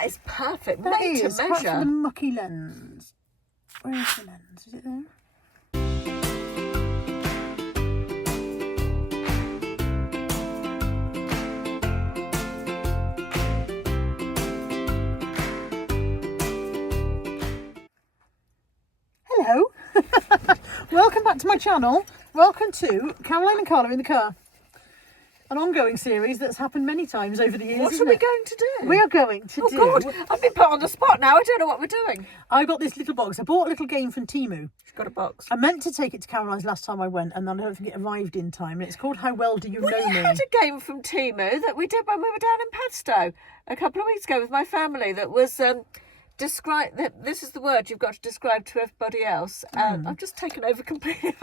That is perfect. That Made is, to apart measure. from the mucky lens. Where is the lens? Is it there? Hello. Welcome back to my channel. Welcome to Caroline and Carla in the Car. An ongoing series that's happened many times over the years. What are we going to do? We are going to do... Oh, God. I've been put on the spot now. I don't know what we're doing. I got this little box. I bought a little game from Temu. She's got a box. I meant to take it to Caroline's last time I went, and then I don't think it arrived in time. And it's called How Well Do You Know We Me? had a game from Temu that we did when we were down in Padstow a couple of weeks ago with my family that was... describe that this is the word you've got to describe to everybody else. I've just taken over completely.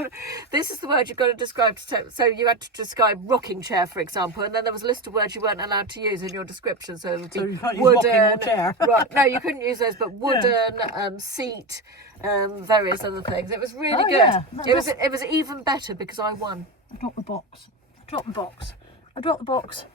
This is the word you've got to describe so you had to describe rocking chair, for example, and then there was a list of words you weren't allowed to use in your description. So it would be you can't use wooden, rocking or chair. no, you couldn't use those, but wooden, seat, various other things. It was really good. Yeah. It was even better because I won. I dropped the box. I've got the box. I've got the box.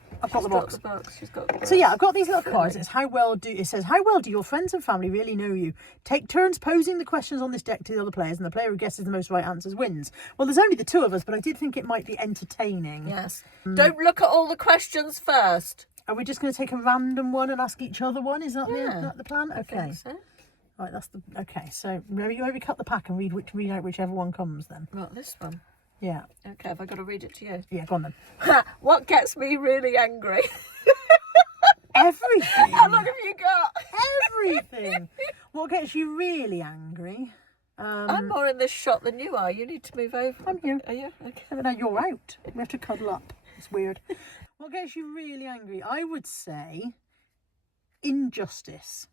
She's got the box. So yeah, I've got these little cards. It says, how well do your friends and family really know you? Take turns posing the questions on this deck to the other players, and the player who guesses the most right answers wins. Well, there's only the two of us, but I did think it might be entertaining. Yes. Don't look at all the questions first. Are we just going to take a random one and ask each other one? Is that, the plan? I Okay. think so. Right, okay. So maybe cut the pack and read out whichever one comes then. Not this one. Yeah. Okay, have I got to read it to you? Yeah, go on then. What gets me really angry? Everything. How long have you got? Everything. What gets you really angry? I'm more in this shot than you are. You need to move over. I'm here. Are you? Okay. But now you're out. We have to cuddle up. It's weird. What gets you really angry? I would say injustice.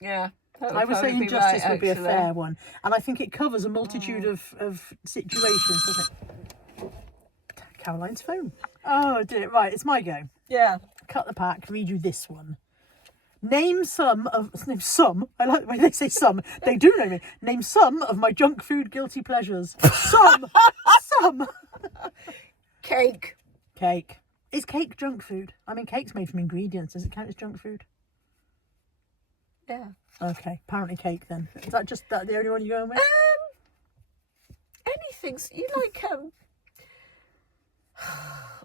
Yeah. I would say injustice would be a fair one. And I think it covers a multitude of situations, doesn't it? Caroline's phone. Oh, I did it. Right, it's my go. Yeah. Cut the pack, read you this one. Name some. I like the way they say some. They do know me. Name some of my junk food guilty pleasures. Some. Cake. Cake. Is cake junk food? I mean, cake's made from ingredients. Does it count as junk food? Yeah. Okay, apparently cake then. Is that just the only one you're going with? Anything. You like,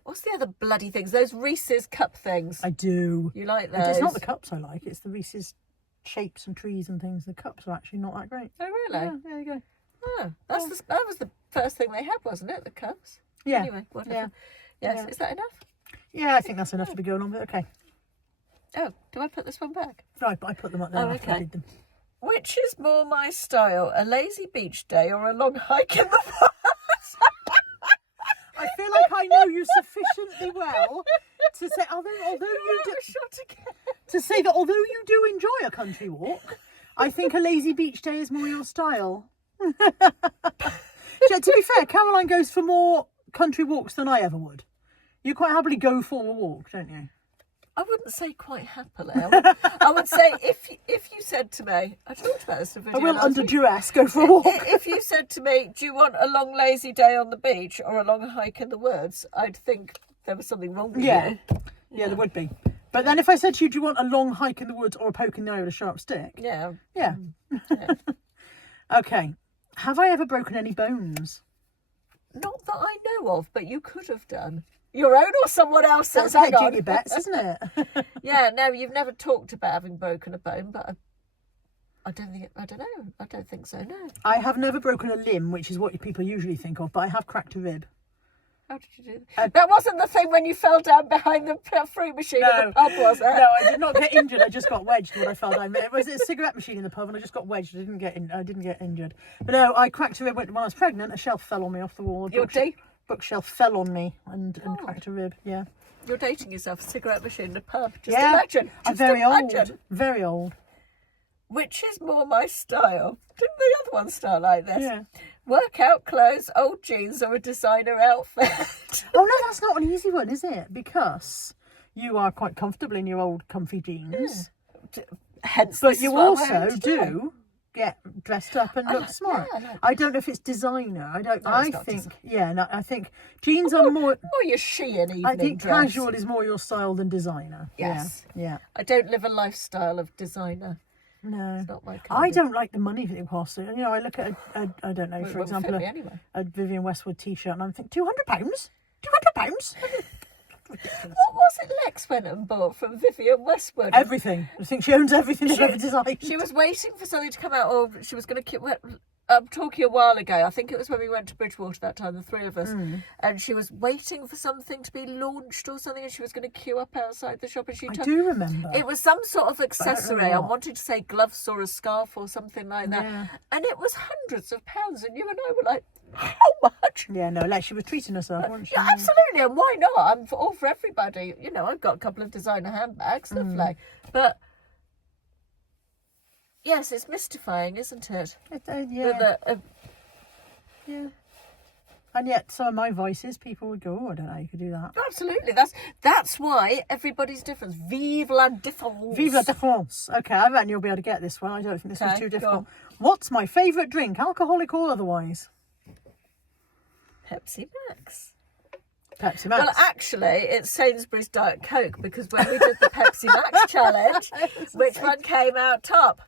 what's the other bloody things? Those Reese's cup things. I do. You like those? It's not the cups I like, it's the Reese's shapes and trees and things. The cups are actually not that great. Oh, really? Yeah, there you go. Oh, that was the first thing they had, wasn't it? The cups? Yeah. Anyway, whatever. Yeah. Yes. Yeah. Is that enough? Yeah, I think that's enough to be going on with. Okay. Oh, do I put this one back? Right, but I put them up there after I did them. Which is more my style, a lazy beach day or a long hike in the forest? I feel like I know you sufficiently well to say, although you do, to say that although you do enjoy a country walk, I think a lazy beach day is more your style. To be fair, Caroline goes for more country walks than I ever would. You quite happily go for a walk, don't you? I wouldn't say quite happily. I would say if you said to me, I talked about this in a video. I will, under duress, go for a walk. If you said to me, do you want a long lazy day on the beach or a long hike in the woods, I'd think there was something wrong with you. Yeah, there would be. But then if I said to you, do you want a long hike in the woods or a poke in the eye with a sharp stick? Yeah. Yeah. Okay. Have I ever broken any bones? Not that I know of, but you could have done. Your own or someone else's? That's hedging your bets, isn't it? Yeah, no, you've never talked about having broken a bone, but I don't think so, no. I have never broken a limb, which is what people usually think of, but I have cracked a rib. How did you do that? That wasn't the thing when you fell down behind the fruit machine in the pub, was it? No, I did not get injured. I just got wedged when I fell down. It was a cigarette machine in the pub, and I just got wedged. I didn't get injured. But no, I cracked a rib when I was pregnant. A shelf fell on me off the wall. Bookshelf fell on me and cracked a rib. Yeah. You're dating yourself, a cigarette machine in the pub. Just yeah. imagine. I'm very old. Very old. Which is more my style. Didn't the other one start like this? Yeah. Workout clothes, old jeans, or a designer outfit? Oh no, that's not an easy one, is it? Because you are quite comfortable in your old comfy jeans. Hence, but you also do get dressed up and look smart. Yeah, no. I don't know if it's designer. I don't. No, I it's not think. design. Yeah, no, I think jeans are more. More your Shein evening I think dress. casual is more your style than designer. Yes. Yeah. I don't live a lifestyle of designer. No. It's not my kind I of- don't like the money that it costs. You know, I look at I don't know, Well, it for won't fit example, me anyway. a Vivienne Westwood T-shirt, and I'm thinking £200. £200. Ridiculous. What was it Lex went and bought from Vivienne Westwood? Everything. I think she owns everything they've ever designed. She was waiting for something to come out, or she was going to. I'm talking a while ago. I think it was when we went to Bridgewater that time, the three of us, and she was waiting for something to be launched or something, and she was going to queue up outside the shop. And I do remember. It was some sort of accessory. I what. wanted to say gloves or a scarf or something like that, Yeah. and it was hundreds of pounds. And you and I were like, "How much?" Yeah, no, like she was treating herself, wasn't she? Yeah, absolutely, and why not? I'm all for everybody. You know, I've got a couple of designer handbags, lovely, but. Yes, it's mystifying, isn't it? Yeah. With Yeah. And yet, some of my voices, people would go, "Oh, I don't know how you could do that." absolutely, that's why everybody's different. Vive la différence. Vive la défense. Okay, I reckon you'll be able to get this one. I don't think this is Okay, too go difficult. on. What's my favourite drink, alcoholic or otherwise? Pepsi Max. Pepsi Max. Well, actually, it's Sainsbury's Diet Coke, because when we did the Pepsi Max challenge, which one came out top?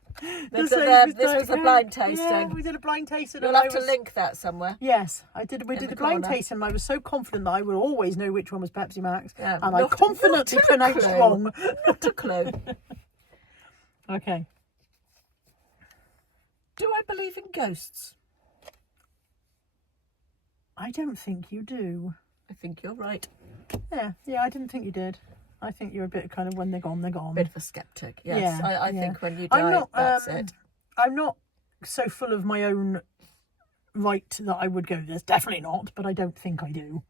This was a blind tasting. Yeah, we did a blind tasting. We'll have to link that somewhere. Yes, I did. We In did the the blind corner. tasting, and I was so confident that I would always know which one was Pepsi Max, Yeah, and I not confidently a pronounced clue. wrong. Not a clue. Okay. Do I believe in ghosts? I don't think you do. I think you're right. Yeah, I didn't think you did. I think you're a bit kind of when they're gone, they're gone. Bit of a skeptic. Yes, Yeah, I yeah. think when you die, that's it. I'm not so full of my own right that I would go, there's definitely not, but I don't think I do.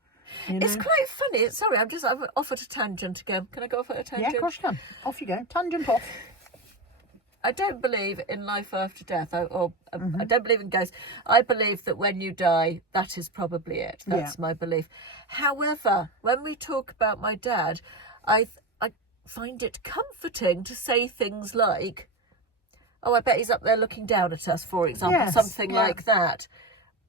You know? It's quite funny. Sorry, I've off at a tangent again. Can I go off at a Yeah, tangent? of course you can. Off you go. Tangent off. I don't believe in life after death, I don't believe in ghosts. I believe that when you die, that is probably it. That's my belief. However, when we talk about my dad, I find it comforting to say things like, "Oh, I bet he's up there looking down at us," for example, Yes, something yeah. like that.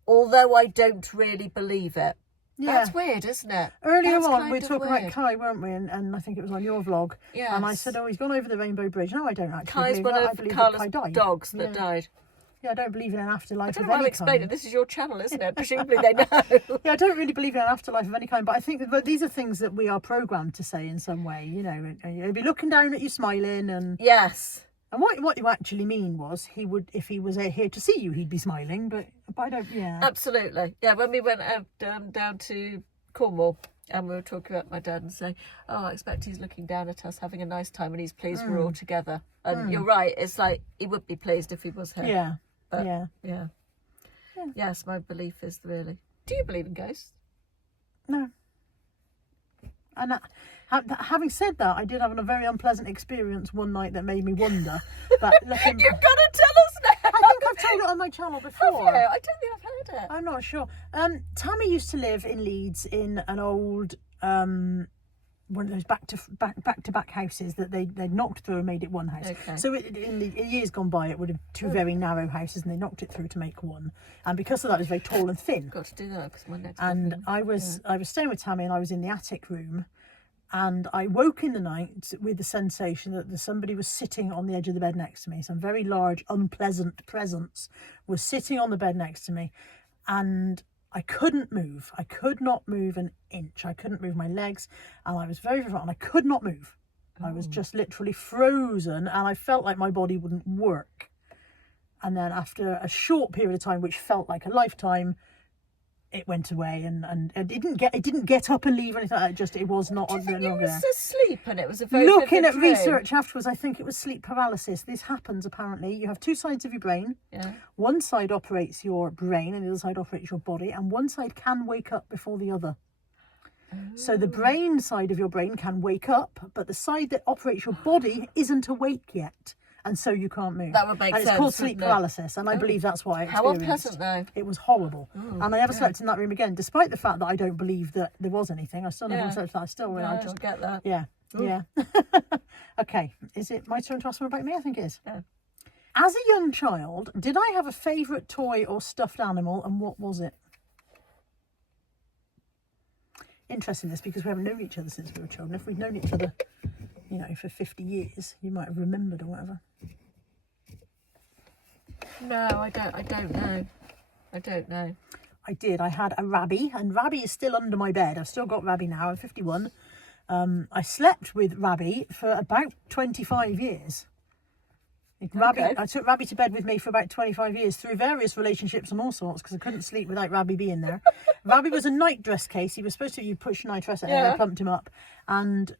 Although I don't really believe it. Yeah. That's weird, isn't it? Earlier That's on, kind we were of talking weird. about Kai, weren't we? And I think it was on your vlog. Yes. And I said, "Oh, he's gone over the Rainbow Bridge." No, I don't actually Kai's believe one that. I of believe that Carla's Kai died. dogs that Yeah. died. Yeah, I don't believe in an I afterlife don't of know how to any explain kind. it. This is your channel, isn't it? Presumably they know. Yeah, I don't really believe in an afterlife of any kind, but I think that these are things that we are programmed to say in some way. You know, he'd be looking down at you, smiling, and Yes. what you actually mean was he would, if he was here to see you, he'd be smiling. But I don't. Yeah. Absolutely. Yeah, when we went out down to Cornwall and we were talking about my dad and saying, "Oh, I expect he's looking down at us having a nice time and he's pleased we're all together." And you're right, it's like he would be pleased if he was here. Yeah. But, Yeah. Yeah. Yes, my belief is really. Do you believe in ghosts? No. And having said that, I did have a very unpleasant experience one night that made me wonder. But looking, You've got to tell us now. I think I've told it on my channel before. Have you? I don't think I've heard it. I'm not sure. Tammy used to live in Leeds in an old one of those back to back houses that they knocked through and made it one house. Okay. So in years gone by, it would have two very narrow houses, and they knocked it through to make one. And because of that, it was very tall and thin. Got to do that because my next. And I was staying with Tammy, and I was in the attic room, and I woke in the night with the sensation that somebody was sitting on the edge of the bed next to me. Some very large, unpleasant presence was sitting on the bed next to me, and I couldn't move. I could not move an inch. I couldn't move my legs, and I was very frightened. I could not move. I was just literally frozen, and I felt like my body wouldn't work. And then after a short period of time, which felt like a lifetime, it went away, and it didn't get up and leave or anything like that. It was not Do you on think the you longer. was asleep and it was a very Looking vivid at dream? research afterwards, I think it was sleep paralysis. This happens apparently. You have two sides of your brain. Yeah. One side operates your brain and the other side operates your body, and one side can wake up before the other. So the brain side of your brain can wake up, but the side that operates your body isn't awake yet, and so you can't move. That would make and sense, it's called sleep wouldn't it? paralysis, and I believe that's why I How experienced. unpleasant, though. It was horrible, and I never slept in that room again, despite the fact that I don't believe that there was anything. I still never slept in that. I still, No, I I just, get that. yeah. Okay, is it my turn to ask one about me? I think it is. Yeah. As a young child, did I have a favourite toy or stuffed animal, and what was it? Interesting this, because we haven't known each other since we were children. If we'd known each other, for 50 years, you might have remembered or whatever. No, I don't know. I don't know. I did. I had a Rabby, and Rabby is still under my bed. I've still got Rabby now. I'm 51. I slept with Rabby for about 25 years. Okay. I took Rabby to bed with me for about 25 years through various relationships and all sorts, because I couldn't sleep without Rabby being there. Rabby was a night dress case. He was supposed to, you push a night dress out and I pumped him up. And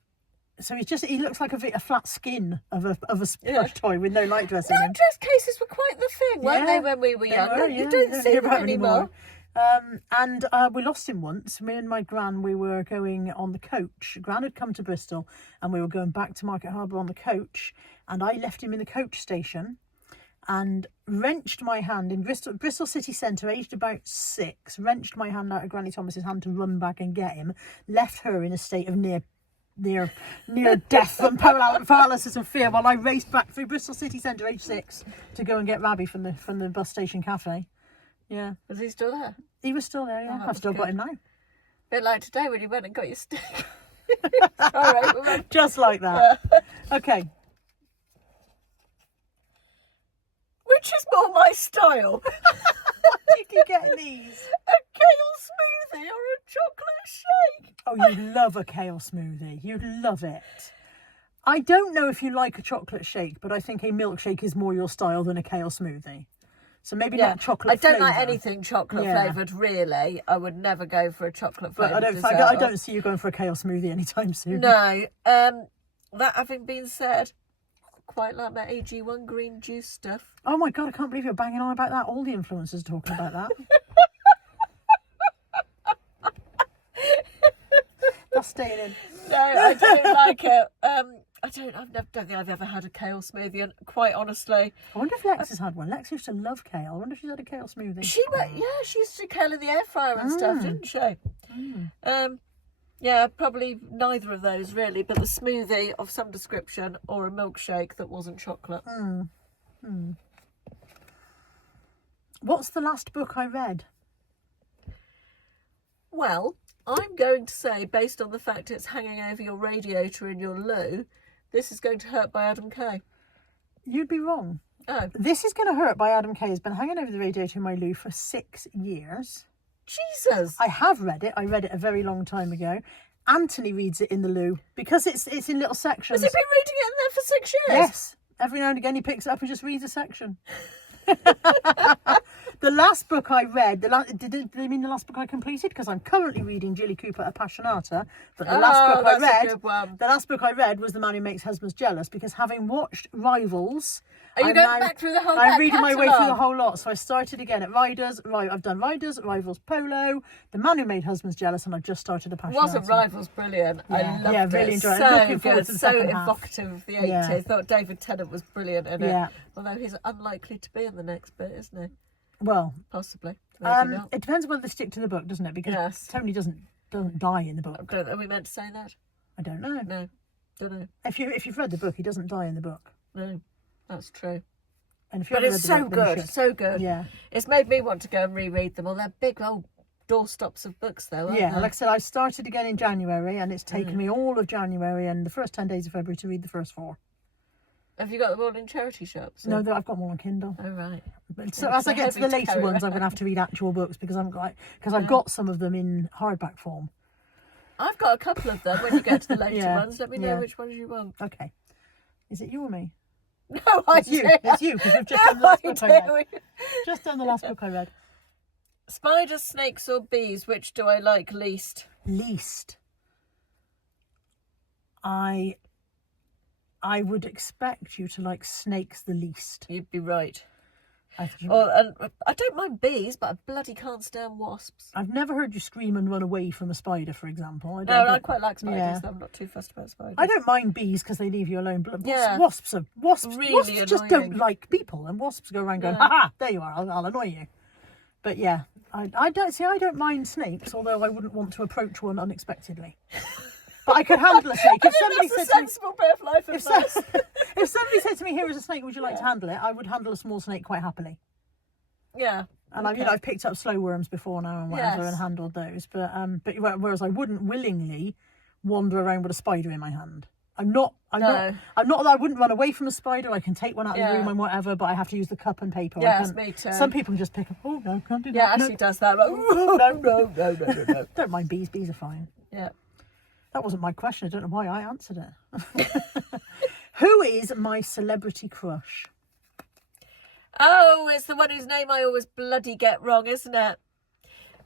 so he looks like a flat skin of a plush toy with no night dress in him. Night dress cases were quite the thing, weren't they, when we were younger? You don't see them anymore. And we lost him once. Me and my gran, we were going on the coach. Gran had come to Bristol and we were going back to Market Harbour on the coach, and I left him in the coach station and wrenched my hand in Bristol city centre, aged about 6, wrenched my hand out of Granny Thomas's hand to run back and get him, left her in a state of near death and paralysis and fear, while I raced back through Bristol city centre, aged 6, to go and get Rabby from the bus station cafe. Yeah. Was he still there? He was still there, yeah. Oh, I've still got him now. Bit like today when you went and got your stick. Sorry. Just like that. Okay. Which is more my style? What did you get in these? A kale smoothie or a chocolate shake? Oh, you'd love a kale smoothie. You'd love it. I don't know if you like a chocolate shake, but I think a milkshake is more your style than a kale smoothie. So maybe not chocolate I don't flavour. like anything chocolate flavoured, really. I would never go for a chocolate But flavoured I don't see you going for a kale smoothie anytime soon. No. That having been said, I quite like my AG1 green juice stuff. Oh my God, I can't believe you're banging on about that. All the influencers are talking about that. That's staying in. No, I don't like it. I don't think I've ever had a kale smoothie, and quite honestly, I wonder if Lex has had one. Lex used to love kale. I wonder if she's had a kale smoothie. she used to do kale in the air fryer and stuff, didn't she? Yeah, probably neither of those really, but the smoothie of some description or a milkshake that wasn't chocolate. What's the last book I read? Well, I'm going to say, based on the fact it's hanging over your radiator in your loo, This Is Going to Hurt by Adam Kay. You'd be wrong. Oh. This Is Going to Hurt by Adam Kay has been hanging over the radiator in my loo for 6 years. Jesus. I have read it. I read it a very long time ago. Anthony reads it in the loo because it's in little sections. Has he been reading it in there for 6 years? Yes. Every now and again he picks it up and just reads a section. The last book I read, did they mean the last book I completed? Because I'm currently reading Jilly Cooper Appassionata, but the last book I read was The Man Who Makes Husbands Jealous, because having watched Rivals, Are you going back through the whole I'm reading my way catalogue? through the whole lot. So I started again at Riders. I've done Riders, Rivals, Polo, The Man Who Made Husbands Jealous, and I've just started Appassionata. Wasn't Rivals brilliant? Yeah. I loved it. Really enjoyed it. So Looking forward good, to the so second half. evocative of the 80s. Yeah. Thought David Tennant was brilliant in it. Yeah. Although he's unlikely to be in the next bit, isn't he? Well, Possibly. Maybe not. it depends whether they stick to the book, doesn't it? Because Yes. Tony doesn't die in the book. Are we meant to say that? I don't know. No. Don't know. If you've read the book, he doesn't die in the book. No. That's true. And if you But haven't it's read so the book, then you good. should. So good. Yeah. It's made me want to go and reread them. Well, they're big old doorstops of books, though, aren't Yeah, they? like I said, I started again in January, and it's taken me all of January and the first 10 days of February to read the first 4. Have you got them all in charity shops? No, I've got them all on Kindle. Oh, right. But so Yeah, as I it's get to the heavy to later carry ones, I'm going to around. have to read actual books because I've got some of them in hardback form. I've got a couple of them. When you get to the later Yeah, ones, let me know yeah. which ones you want. Okay. Is it you or me? No, I It's you. do. It's you, because we've just done the No, last I book I read. do. Just done the last book I read. Spiders, snakes, or bees? Which do I like least? Least. I would expect you to like snakes the least. You'd be right. I don't mind bees, but I bloody can't stand wasps. I've never heard you scream and run away from a spider, for example. I quite like spiders. Yeah. I'm not too fussed about spiders. I don't mind bees because they leave you alone. But Yeah. wasps Really just annoying. don't like people, and wasps go around going, Yeah. "Ha ha! There you are. I'll annoy you." But yeah, I don't mind snakes, although I wouldn't want to approach one unexpectedly. But I could handle a snake. If somebody That's a said to me, sensible bit of life advice. if somebody said to to me, here is a snake, would you like to handle it? I would handle a small snake quite happily. Yeah. And I've picked up slow worms before now and whatever and handled those. But whereas I wouldn't willingly wander around with a spider in my hand. I'm not that I wouldn't run away from a spider. I can take one out of the room and whatever, but I have to use the cup and paper. Yes, me too. Some people just pick up, oh no, can't do that. Yeah, Ashley does that. Like, no. Don't mind bees. Bees are fine. Yeah. That wasn't my question. I don't know why I answered it. Who is my celebrity crush? Oh, it's the one whose name I always bloody get wrong, isn't it?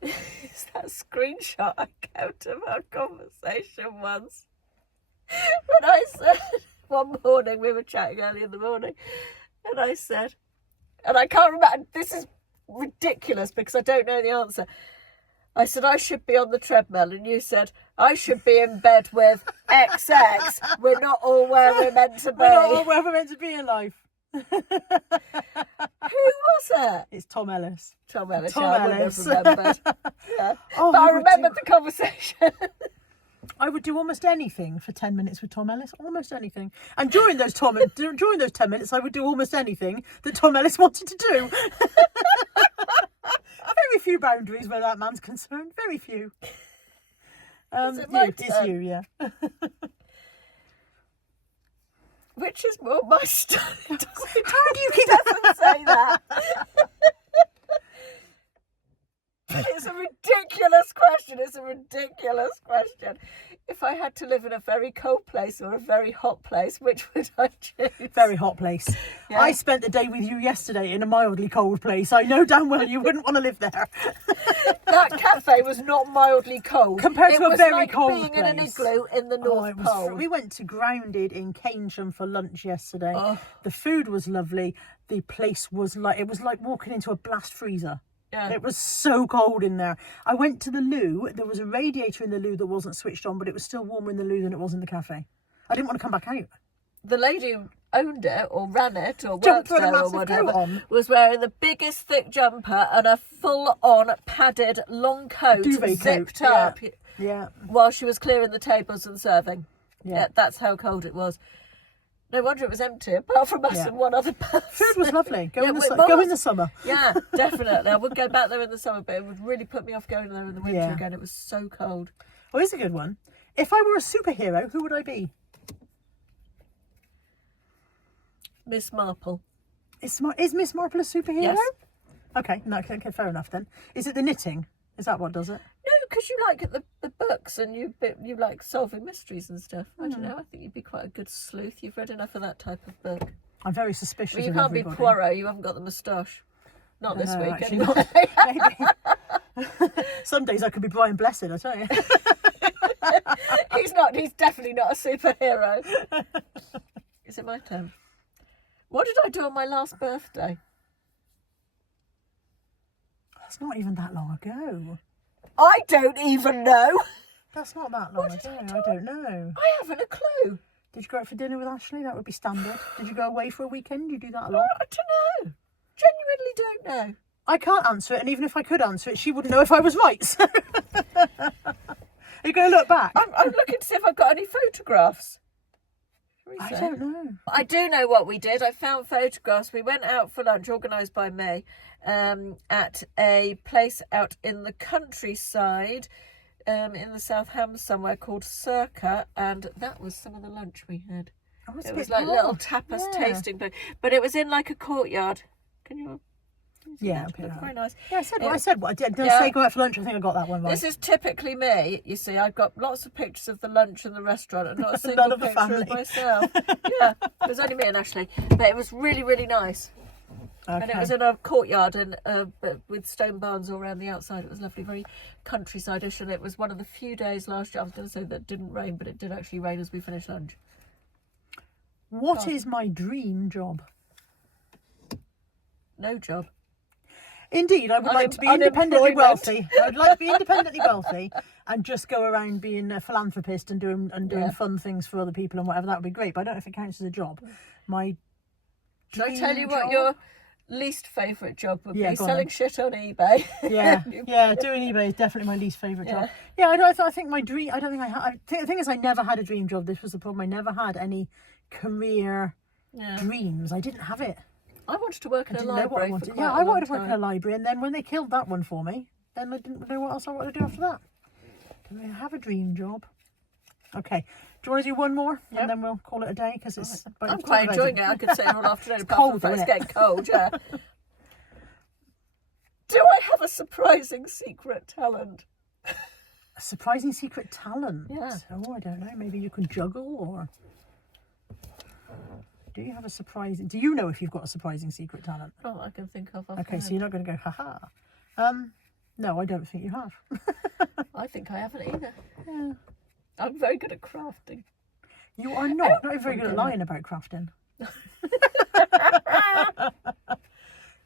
It's that screenshot I kept of our conversation once. When I said, one morning, we were chatting early in the morning, and I said, and I can't remember, this is ridiculous because I don't know the answer. I said, I should be on the treadmill, and you said, I should be in bed with XX. We're not all where we're meant to be. We're not all where we're meant to be in life. Who was it? It's Tom Ellis. Tom Ellis. Tom yeah, Ellis. I wouldn't have remembered. Yeah. Oh, but I remembered the conversation. I would do almost anything for 10 minutes with Tom Ellis. Almost anything. And during those 10 minutes, I would do almost anything that Tom Ellis wanted to do. Very few boundaries where that man's concerned. Very few. It's you, yeah. Which is more my style. How do you keep doesn't say that? It's a ridiculous question. It's a ridiculous question. If I had to live in a very cold place or a very hot place, which would I choose? Very hot place. Yeah. I spent the day with you yesterday in a mildly cold place. I know damn well you wouldn't want to live there. That cafe was not mildly cold. Compared to a very cold place. It was like being in an igloo in the North Pole. We went to Grounded in Keynsham for lunch yesterday. Oh. The food was lovely. The place was like walking into a blast freezer. Yeah. It was so cold in there. I went to the loo. There was a radiator in the loo that wasn't switched on, but it was still warmer in the loo than it was in the cafe. I didn't want to come back out. The lady who owned it or ran it or worked there or whatever was wearing the biggest thick jumper and a full-on padded long coat zipped up while she was clearing the tables and serving. Yeah, that's how cold it was. No wonder it was empty, apart from us and one other person. Food was lovely. Go in the summer. Yeah, definitely. I would go back there in the summer, but it would really put me off going there in the winter again. It was so cold. Oh, here's a good one. If I were a superhero, who would I be? Miss Marple. Is Miss Marple a superhero? Yes. Okay, fair enough then. Is it the knitting? Is that what does it? No, because you like the books and you like solving mysteries and stuff. I don't know. I think you'd be quite a good sleuth. You've read enough of that type of book. I'm very suspicious. Well, you of can't everybody. be Poirot. You haven't got the moustache. Not this week, actually anyway. Maybe. Some days I could be Brian Blessed, I tell you. He's not. He's definitely not a superhero. Is it my turn? What did I do on my last birthday? That's not even that long ago. I don't even know. That's not that long ago. I don't know. I haven't a clue. Did you go out for dinner with Ashley? That would be standard. Did you go away for a weekend? Do you do that a lot? I don't know. Genuinely don't know. I can't answer it, and even if I could answer it, she wouldn't know if I was right. So. Are you going to look back? I'm looking to see if I've got any photographs. I don't know. I do know what we did. I found photographs. We went out for lunch, organised by me, at a place out in the countryside, in the South Hams somewhere called Circa, and that was some of the lunch we had. Oh, it was like little tapas tasting place, but it was in like a courtyard. Can you? Yeah, very nice. Yeah, I said what I did. Did I say go out for lunch? I think I got that one right. This is typically me. You see, I've got lots of pictures of the lunch and the restaurant, and not a single picture of myself. Yeah, it was only me and Ashley, but it was really, really nice. Okay. And it was in a courtyard and with stone barns all around the outside. It was lovely, very countryside-ish, and it was one of the few days last year. I was going to say that it didn't rain, but it did actually rain as we finished lunch. What is my dream job? No job. Indeed, I would like to be independently wealthy. I would like to be independently wealthy and just go around being a philanthropist and doing fun things for other people and whatever. That would be great, but I don't know if it counts as a job. Should I tell you what your least favourite job would be? Selling shit on eBay. Yeah, doing eBay is definitely my least favourite job. Yeah, I think my dream. The thing is, I never had a dream job. This was the problem. I never had any career Dreams. I didn't have it. I wanted to work in a Didn't know what I library. wanted. For quite Yeah, a I long wanted to work in a time. library, and then when they killed that one for me, then I didn't know what else I wanted to do after that. Didn't really have a dream job. Okay. Do you want to do one more? Yep. And then we'll call it a day, because it's... I'm quite enjoying it. I could say all afternoon. It's apart from cold, the fact isn't it's it? getting cold, yeah. Do I have a surprising secret talent? A surprising secret talent? Yeah. Oh, I don't know. Maybe you can juggle, or... Do you have a surprising... Do you know if you've got a surprising secret talent? Oh, I can think of. Okay, so you're not going to go, ha-ha. No, I don't think you have. I think I haven't either. Yeah. I'm very good at crafting. You are not. Not very good at lying about crafting.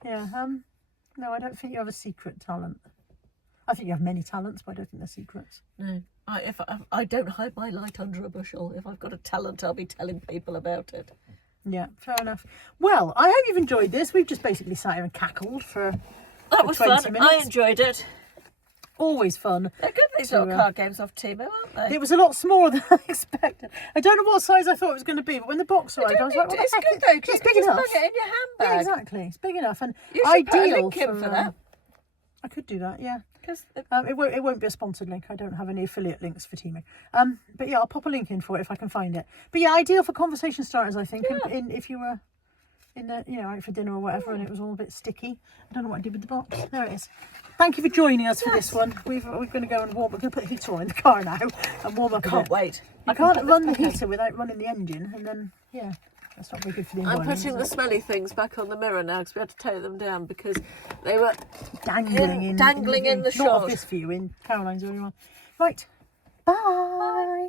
Yeah, no, I don't think you have a secret talent. I think you have many talents, but I don't think they're secrets. No. I don't hide my light under a bushel. If I've got a talent, I'll be telling people about it. Yeah, fair enough. Well, I hope you've enjoyed this. We've just basically sat here and cackled for That was 20 fun. minutes. I enjoyed it. Always fun. They're good, these little card games off Timo, aren't they? It was a lot smaller than I expected. I don't know what size I thought it was going to be, but when the box arrived, I was like, what the It's heck? good though, because It's you big can just enough. plug it in your Yeah, handbag. exactly. It's big enough and You should put a ideal link in for that. I could do that, yeah. Because It won't be a sponsored link. I don't have any affiliate links for Timo. But yeah, I'll pop a link in for it if I can find it. But yeah, ideal for conversation starters, I think. Yeah. If you were in the, out for dinner or whatever, and it was all a bit sticky. I don't know what I did with the box. There it is. Thank you for joining us for this one. We're going to go and warm. We're going to put the heater on in the car now and warm up. can't wait. You can't run the heater without running the engine, and then that's not very good for the I'm environment. putting the smelly things back on the mirror now because we had to take them down because they were dangling in the not shot. of this view, in Caroline's earlier on. Right. Bye.